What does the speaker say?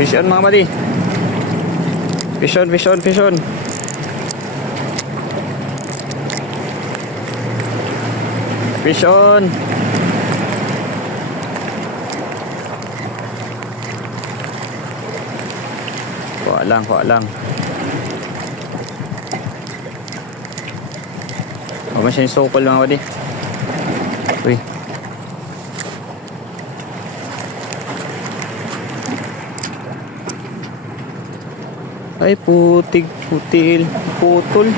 Fish on mga buddy. Fish on, fish on, fish on. Fish on. Kuha lang, kuha lang. Huwag mo siya yung sokol mga buddy. Uy. Ay putig, putil, putol.